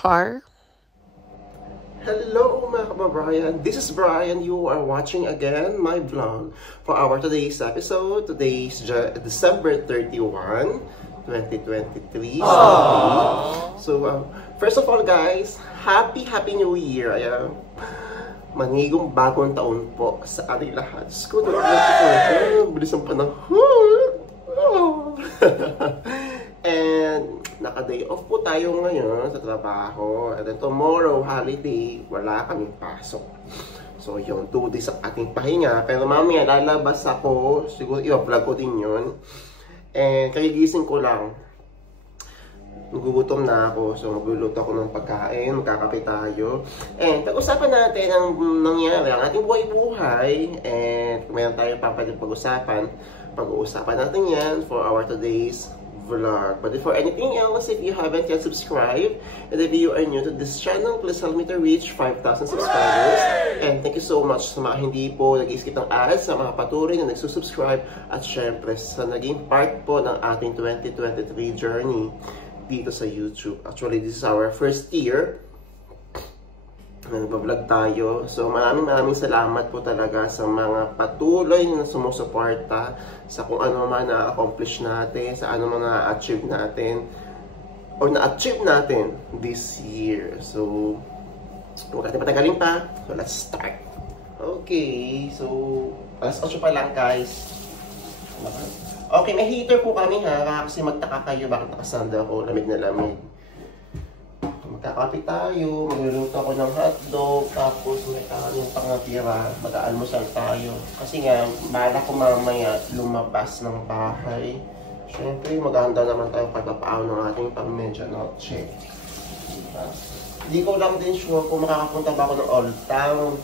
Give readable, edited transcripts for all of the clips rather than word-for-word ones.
Char. Hello mga kababayan, this is Brian. You are watching again my vlog for our today's episode. Today is December 31, 2023. So, first of all guys, Happy New Year. Ayan. Manigong bagong taon po sa ating lahat. Diyos ko, bilis ang panahon. And naka-day off po tayo ngayon sa trabaho. And then tomorrow, holiday, wala kaming pasok. So yung 2 days ang ating pahinga. Pero mamaya lalabas ako. Siguro i-vlog ko din yun. And kagigising ko lang. Nagugutom na ako. So magluluto ako ng pagkain. Magkakape tayo. And pag-usapan natin ang nangyari, ang ating buhay-buhay. And mayroon tayong papalit pag-usapan. Pag-uusapan natin yan for our today's vlog. But before anything else, if you haven't yet subscribed, and if you are new to this channel, please help me to reach 5,000 subscribers. And thank you so much sa mga hindi po nag-skip ng ads, sa mga patuloy na nagsusubscribe, at syempre sa naging part po ng ating 2023 journey dito sa YouTube. Actually, this is our first year nagbablog tayo. So maraming salamat po talaga sa mga patuloy na sumusuporta sa kung ano man na-accomplish natin, sa ano man na-achieve natin or na-achieve natin this year. So huwag natin patagalin pa. So let's start. Okay, so alas 8 pa lang guys. Okay, may heater po kami ha, kasi magtaka kayo bakit nakasanda ako, lamig na lamig. Magkakape tayo, magluluto ako ng hotdog, tapos may kanin pang natira, mag-aalmusal tayo. Kasi nga, bala ko mamaya lumabas ng bahay. Siyempre, maghahanda naman tayo pagpapaaw ng ating pang-medianoche. Diba? Hindi ko lang din sure kung makakapunta ba ako ng Old Town.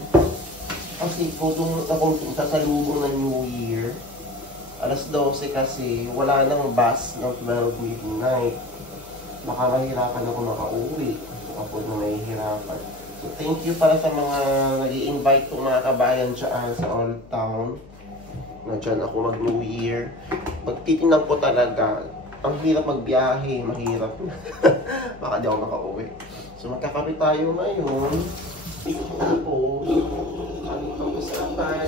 Kasi kung napunta sa lubong ng New Year, alas 12 kasi, wala nang bus ng 12 midnight. Baka mahirapan ako makauwi. Ako na mahihirapan. So, thank you para sa mga nag-i-invite kong mga kabayan dyan sa Old Town. Na dyan ako mag-New Year. Pagtitingnan ko talaga, ang hirap magbiyahe, mahirap. Baka di ako makauwi. So, magkakape tayo ngayon. Tapos, kami pag-usapan.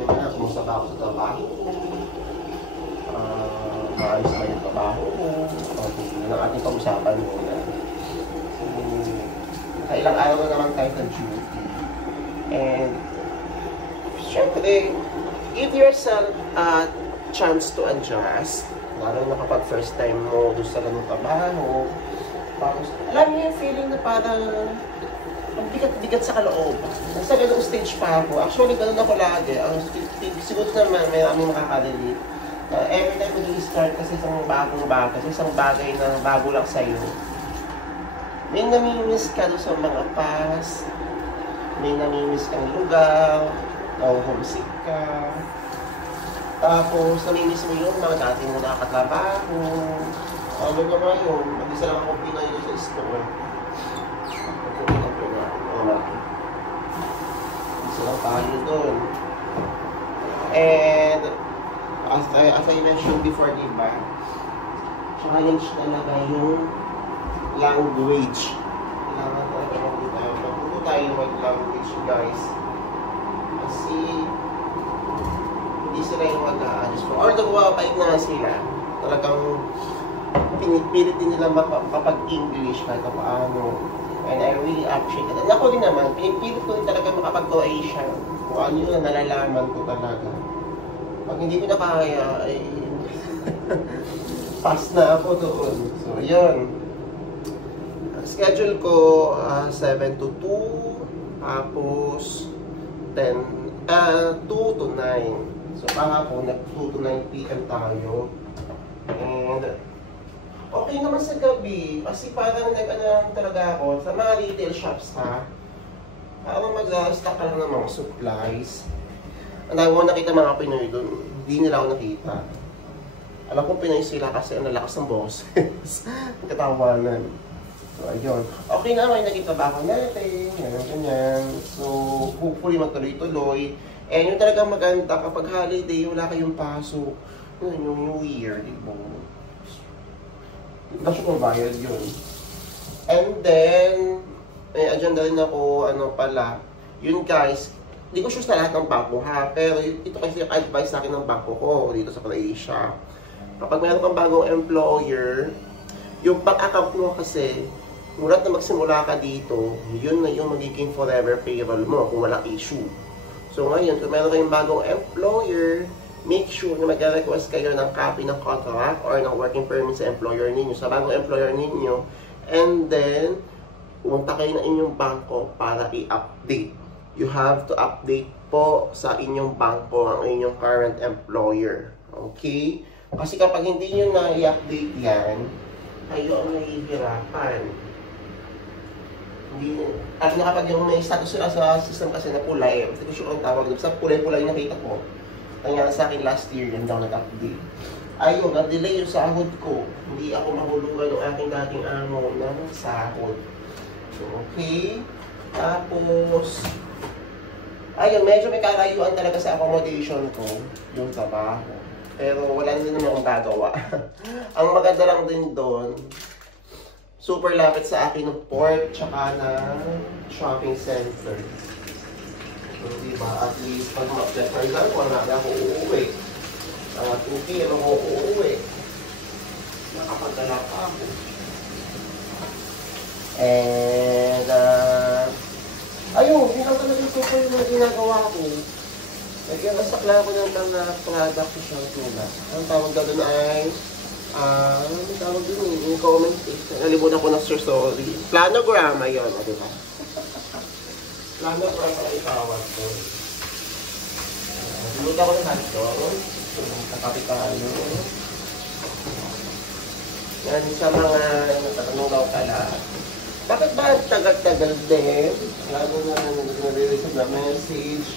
Mga kumusta ba ako sa trabaho. Maayos ba yung trabaho mo? Yun ang ating pag-usapan muna. So, kailang araw na naman tayo sa duty. And, syempre, give yourself a chance to adjust. Lalo na kapag first time mo doon sa ganung trabaho. Tapos, alam niyo yung feeling na parang ang bigat-bigat sa kaloob. Nasa ganung stage pa ako. Actually, ganun ako lagi. Siguro naman may aming makakarelate. Every time mag-i-start kasi isang bagong bagay, isang bagay na bago lang sa'yo. May namimiss ka doon sa mga past, may namimiss kang lugar, o homesick ka. Tapos namimiss mo yung mga dati mo nakatrabaho. Ano naman yun, mag-isa lang ako Pinoy doon sa store. Isa lang tayo doon. And as I mentioned before, diba, challenge talaga yung language. Kailangan talaga matuto tayo mag-language, guys. Kasi hindi sila yung mag-a-adjust mo. Although, mabait na sila. Talagang pinipilit din nila makapag-English kahit paano. And I really appreciate it. And ako din naman, pinipilit ko din talaga makapag-Croatian. Kung ano yun na nalalaman ko talaga. Pag hindi ko na kaya, ay pass na ako doon. So, yun. Schedule ko 7 to 2, tapos 2 to 9. So, kahapon, 2 to 9 p.m. tayo. And, okay naman sa gabi. Kasi parang nag-ano talaga ako, sa mga retail shops ha, parang mag-stock ka lang ng mga supplies. And I want nakita mga Pinoy doon, hindi nila ako nakita. Alam ko Pinoy sila kasi ang lalakas ng boses. Katawanan. So, ayun. Okay na, may nagkitrabaho natin. Ganyan. So, hopefully magtuloy-tuloy. And yung talagang maganda kapag holiday, wala kayong pasok. Yun, yung New Year, di ba? Hindi siya bayad yun. And then, may agenda rin ako, ano pala, yun guys, hindi ko sure sa lahat ng bangko ha, pero ito kasi yung advice sa akin ng bangko ko dito sa Croatia. Kapag mayroon kang bagong employer, yung bank account mo kasi, mulat na magsimula ka dito, yun na yung magiging forever payroll mo kung walang issue. So ngayon, kung meron kayong bagong employer, make sure na mag-request kayo ng copy ng contract or ng working permit sa employer ninyo, sa bagong employer ninyo, and then, pumunta kayo ng inyong bangko para i-update. You have to update po sa inyong bangko ang inyong current employer. Okay? Kasi kapag hindi nyo na i-update yan, kayo ang nahihirapan. At kapag yung may status sila sa system kasi na pula hindi ko sure ang tawag. Sa pulay-pulay yung nakita ko. Nangyari sa akin last year, yun daw nag-update. Ayun, na-delay yung sahod ko. Hindi ako mahulungan ng aking dating amo ng sahod. Okay? Tapos, ayun, medyo may karayuan talaga sa accommodation ko, yung trabaho. Pero wala din naman akong gagawa. Ang maganda lang din doon, super lapit sa akin ng port, tsaka ng shopping center. So, diba, at least pag ma-apply, for example, wala na ako uuwi. 2 p.m. ako uuwi. Nakapagdala pa ako. And, ayun, yun lang talaga super yung mga ginagawa ko. Nagkakasakla ko ng mga product ko siya tula. Ang tawag na doon ay, ano tawag doon yung comment eh. Nalimutan ko na sorry. Planograma yun, diba? Planogram ang itawag ko. Nalimutan ko na doon. Kakapitalo. Yan sa mga natatanong daw pala. Bakit ba tagal-tagal din? Lalo na nag-release na message.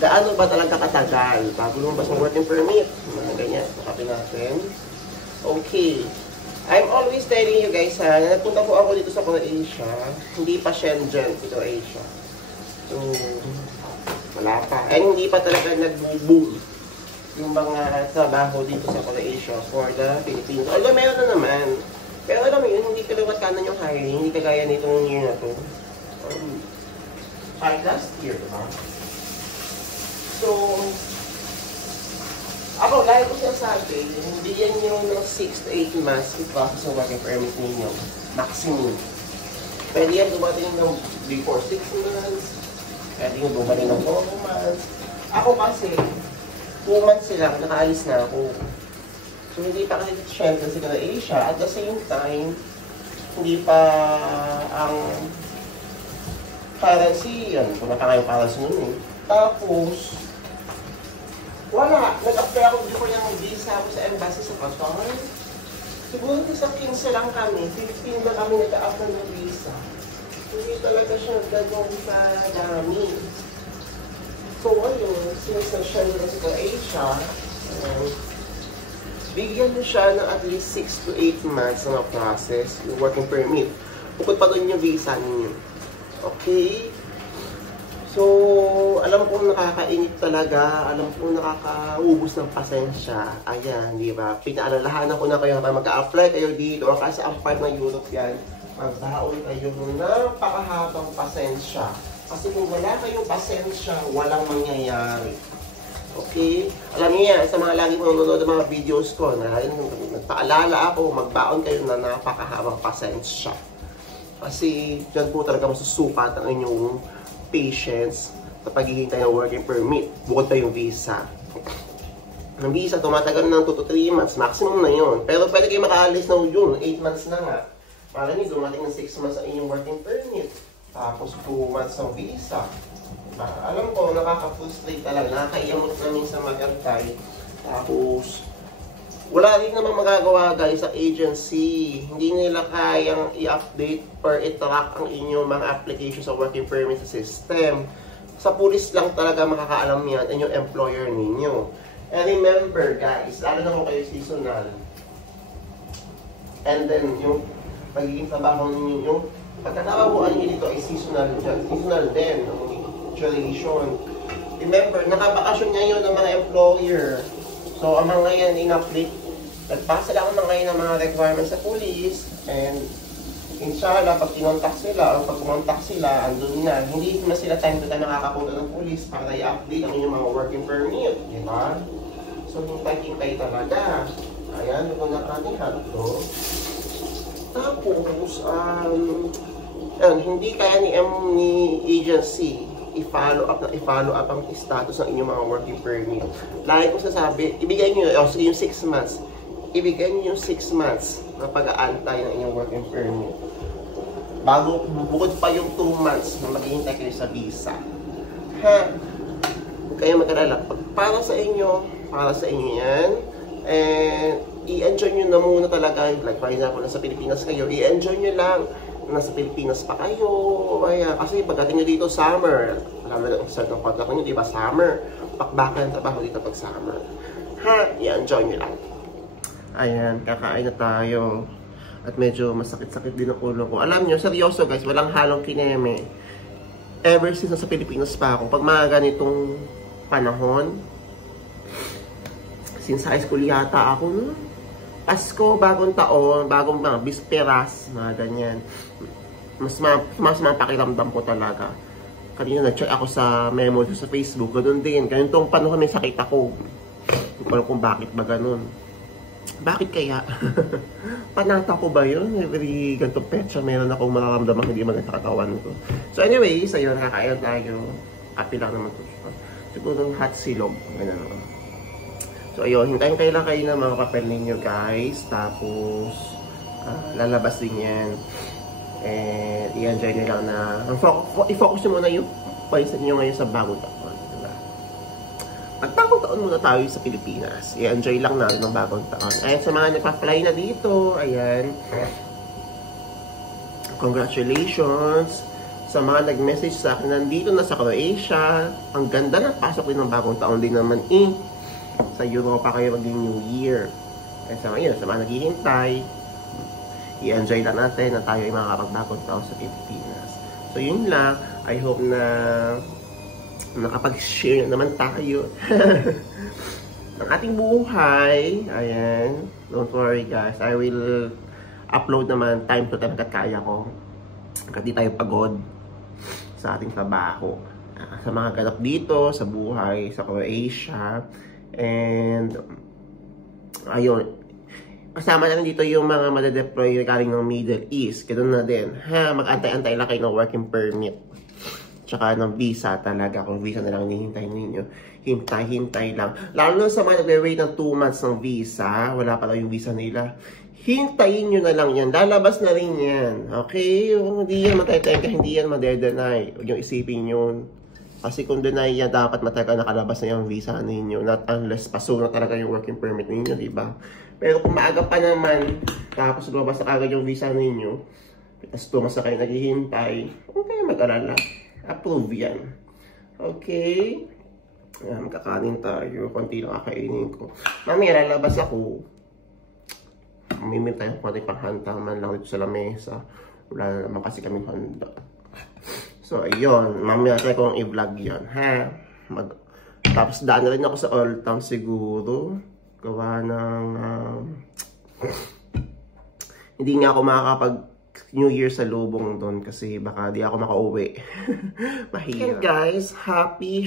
Gaano ba talaga katagal? Bago lumabas ng working permit. Mga ganyan. Copy natin. Okay. I'm always telling you guys ha, na nagpunta po ako dito sa Croatia. Hindi pa Shenzhen, Croatia. So, wala pa. And hindi pa talaga nag-boom yung mga trabaho dito sa Croatia for the Philippines. Although meron na naman. Pero alam mo yun, hindi kalabat kanan yung hiring. Hindi kagaya nitong year na to. Kahit last year, diba? So, ako, lagi ko sinasabi, bigyan nyo ng 6 to 8 months i-process yung working permit ninyo. Maximum. Pwede yan dumating ng before 6 months. Pwede yung dumating ng 4 months. Ako kasi, 2 months sila, nakaalis na ako. So, hindi pa kasi siyempre si Croatia. At the same time, hindi pa ang currency, yan. Kung naka yung currency nun eh. Tapos, wala. Nag-apply ako before na mag-visa ako sa embassy sa Qatar. Siguro sa 15 lang kami. 15 lang kami nag-apply ng visa. Hindi talaga siya gano'n kadami. So, ayun, since na-share na sa Croatia, bigyan nyo siya ng at least 6 to 8 months na process yung working permit. Bukod pa doon yung visa ninyo. Okay? So, alam kong nakakainit talaga, alam kong nakakaubos ng pasensya. Ayan, di ba? Pinaalalahanan ko na kayo para mag-a-apply kayo dito o kasi ang part ng Europe yan, magdaon kayo ng napakahabang pasensya. Kasi kung wala kayong pasensya, walang mangyayari. Okay? Alam niyo yan, sa mga lagi mo nanonood ng mga videos ko, nagpaalala ako, magbaon kayo na napakahabang pasensya. Kasi dyan po talaga masusukat ang inyong patience sa paghihintay ng working permit. Bukod pa yung visa. Ang visa, tumatagal ng 2 to 3 months. Maximum na yun. Pero pwede kayo makaalis ng June. 8 months na nga. Para nyo, dumating ng 6 months ang inyong working permit. Tapos 2 months ng visa. Alam ko, nakaka-frustrate talaga. Nakakaiyamot namin sa mag-antay. Tapos, wala rin namang magagawa guys sa agency. Hindi nila kayang i-update or i-track ang inyong mga application sa working permit sa system. Sa pulis lang talaga makakaalam yan ang yung employer ninyo. And remember guys, lalo na kung kayo seasonal. And then yung pagiging trabaho ninyo, yung pagkakawabuan nyo dito ay seasonal dyan. Seasonal din, duration. Remember, nakabakasyon ngayon ng mga employer. So, ang mga yan in-update, nagpasa lang naman ngayon ng mga requirements sa police and Inshallah, pag kinontak sila, o pag kumontak sila, andun na. Hindi na sila time to time nakakapunta ng police para i-update ang inyong mga working permit. Diba? So, hintay-hintay talaga. Ayan, ito na ating hotdog. Tapos, hindi kaya ni agency i-follow up ang status ng inyong mga working permit. Lagi ko sasabi, ibigay nyo yung 6 months. Ibigay nyo yung 6 months na pag-aantay ng inyong working permit. Bago, bukod pa yung 2 months na maghihintay kayo sa visa. Ha? Huwag kayo mag-alala. Para sa inyo yan. And i-enjoy nyo na muna talaga. Like for example, nasa Pilipinas kayo, i-enjoy nyo lang. Nasa Pilipinas pa kayo. Kaya, kasi pagdating nyo dito, summer. Alam na sa contract nyo, diba? Summer. Pakbakan ang trabaho dito pag summer. Ha? I-enjoy nyo lang. Ayan, kakain na tayo. At medyo masakit-sakit din ang ulo ko. Alam nyo, seryoso guys, walang halong kineme. Ever since nasa Pilipinas pa ako, pag mga ganitong panahon, since high school yata ako, no? Pasko, bagong taon, bagong mga bisperas, mga ganyan. Mas mapakiramdam ko talaga. Kanina nag-check ako sa memo sa Facebook, ganun din. Ganitong panahon may sakit ako. Hindi ko alam kung bakit ba ganun. Bakit kaya? Panata ko ba yun? Every ganito petsa, meron akong mararamdaman hindi maganda sa katawan ko. So anyways, ayun, nakakain tayo. Kapi lang naman ito. Siguro hot silog. Ganyan naman. So ayun, hintayin kayo lang kayo ng mga papel ninyo guys. Tapos, lalabas din yan. And i-enjoy nyo lang na, i-focus nyo muna yung palisan nyo ngayon sa bagong taon. Bagong taon muna tayo sa Pilipinas. I-enjoy lang natin ng bagong taon. Ayan, sa mga nagpa-fly na dito, ayan. Congratulations. Sa mga nag-message sa akin, nandito na sa Croatia. Ang ganda na pasok din ng bagong taon din naman sa Europa kayo maging New Year. Ayan, sa mga naghihintay, i-enjoy lang natin na tayo ay makakapagbagong taon sa Pilipinas. So yun lang. I hope na nakapag-share na naman tayo ng ating buhay. Ayan. Don't worry guys. I will upload naman time to time hanggat kaya ko. Hanggat di tayo pagod sa ating trabaho. Sa mga ganap dito, sa buhay, sa Croatia. And ayun. Kasama na dito yung mga madedeploy galing ng Middle East. Ganoon na din. Ha, mag-antay-antay lang kayo ng working permit. Tsaka ng visa talaga. Kung visa na lang hinihintay ninyo. Hintay lang. Lalo na sa mga nagwe-wait ng 2 months ng visa. Wala pala yung visa nila. Hintayin nyo na lang yan. Lalabas na rin yan. Okay? Hindi yan matay-tengka. Hindi yan madedenay. Huwag yung isipin yun. Kasi kung deny yan, dapat matagal nakalabas na yung visa ninyo. Not unless paso na talaga yung working permit ninyo, diba? Pero kung maaga pa naman, tapos lumabas na agad yung visa ninyo, tapos tumas na kayo naghihintay, huwag kayo mag-alala. Approve yan. Okay? Ayan, kakanin tayo. Konti lang kakainin ko. Mamaya lalabas ako. Mamimil tayo kung konti panghantaman lang dito sa lamesa. Wala naman kasi kami handa. So, ayun. Mamaya tayo kung i-vlog yan. Ha? Tapos daan na rin ako sa Old Town siguro. Gawa ng... hindi nga ako makakapag New Year sa lubong doon kasi baka di ako makauwi. Mahirap. Okay guys, happy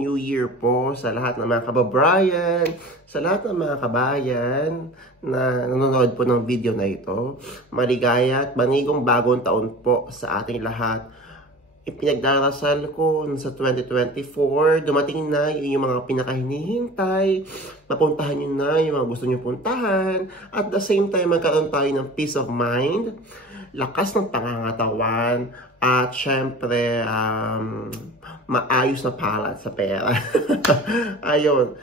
New Year po sa lahat ng mga kababayan, sa lahat ng mga kabayan na nanonood po ng video na ito. Maligaya at manigong bagong taon po sa ating lahat. Ipinagdarasal ko sa 2024, dumating na yung mga pinakahinihintay, mapuntahan nyo na yung mga gusto nyo puntahan, at the same time magkaroon tayo ng peace of mind, lakas ng pangangatawan, at syempre maayos na palad sa pera. Ayun,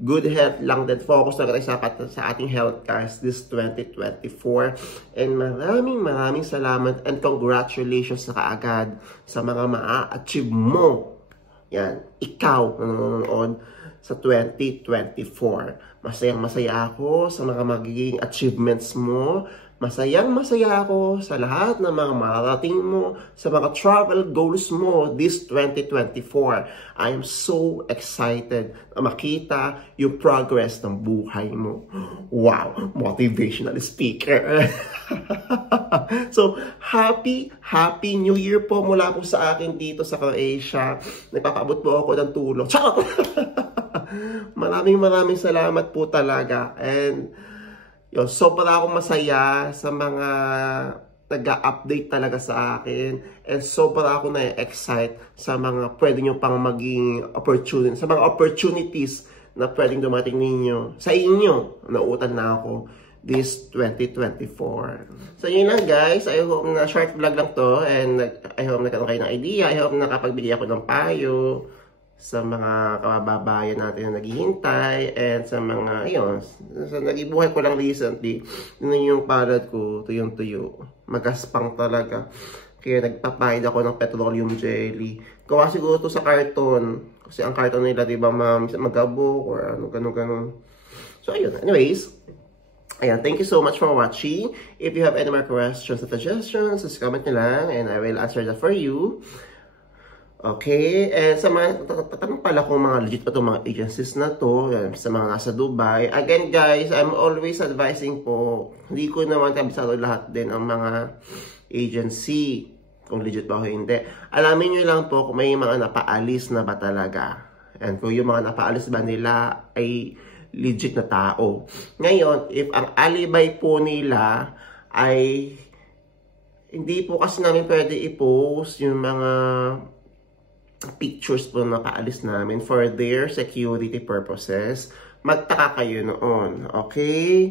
good health lang din. Focus na tayo sa ating health guys this 2024. And maraming salamat and congratulations na kaagad sa mga maa-achieve mo. Yan, ikaw na nanonood sa 2024. Masayang-masaya ako sa mga magiging achievements mo. Masayang-masaya ako sa lahat ng mga mararating mo, sa mga travel goals mo this 2024. I am so excited na makita yung progress ng buhay mo. Wow! Motivational speaker! So, Happy New Year po mula po sa akin dito sa Croatia. Nagpapaabot po ako ng tulong. Charot! Maraming salamat po talaga. And, yun, sobra akong masaya sa mga nag-update talaga sa akin. And sobra ako na-excite sa mga pwede nyo pang maging opportunity, sa mga opportunities na pwedeng dumating ninyo. Sa inyo, nauutan na ako this 2024. So yun lang guys, I hope na short vlog lang to and I hope nagkaroon kayo ng idea, I hope nakapagbigay ako ng payo sa mga kababayan natin na naghihintay and sa mga, ayun, sa nagibuhay ko lang recently, yun yung palad ko, tuyong-tuyo, magaspang talaga. Kaya nagpapahid ako ng petroleum jelly. Gawa siguro to sa carton, kasi ang carton nila, diba ma'am, magabok or ano, ganun. So ayun, anyways, ayan, thank you so much for watching. If you have any more questions or suggestions, just comment nyo lang and I will answer that for you. Okay, and sa mga tatanong pala kung mga legit pa itong mga agencies na to, sa mga nasa Dubai. Again guys, I'm always advising po, hindi ko naman kabisado lahat din ang mga agency, kung legit ba o hindi. Alamin nyo lang po kung may mga napaalis na ba talaga. And kung yung mga napaalis ba nila ay legit na tao. Ngayon, if ang alibay po nila ay hindi po kasi namin pwede i-post yung mga pictures po na paalis namin for their security purposes, magtaka kayo noon. Okay?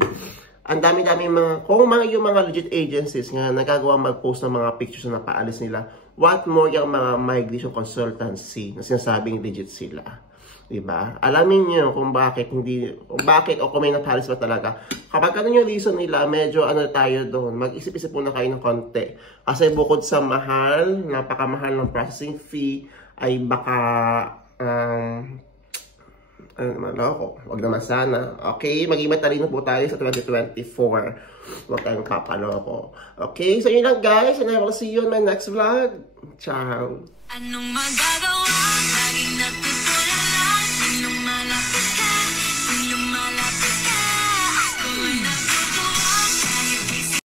Ang dami-dami mga, kung yung mga legit agencies nga nagagawa mag-post ng mga pictures na paalis nila, what more yung mga migration consultancy na sinasabing legit sila. Diba? Alamin nyo kung bakit o kung may napalis pa talaga. Kapag ano yung reason nila, medyo ano tayo doon, mag-isip-isip muna kayo ng konti. Kasi bukod sa mahal, napakamahal ng processing fee, ay baka, wag naman sana. Okay, maging matalino po tayo sa 2024. Huwag tayong kapaloko. Okay, so yun lang guys, and I will see you on my next vlog. Ciao! Anong magagawa? Laging natin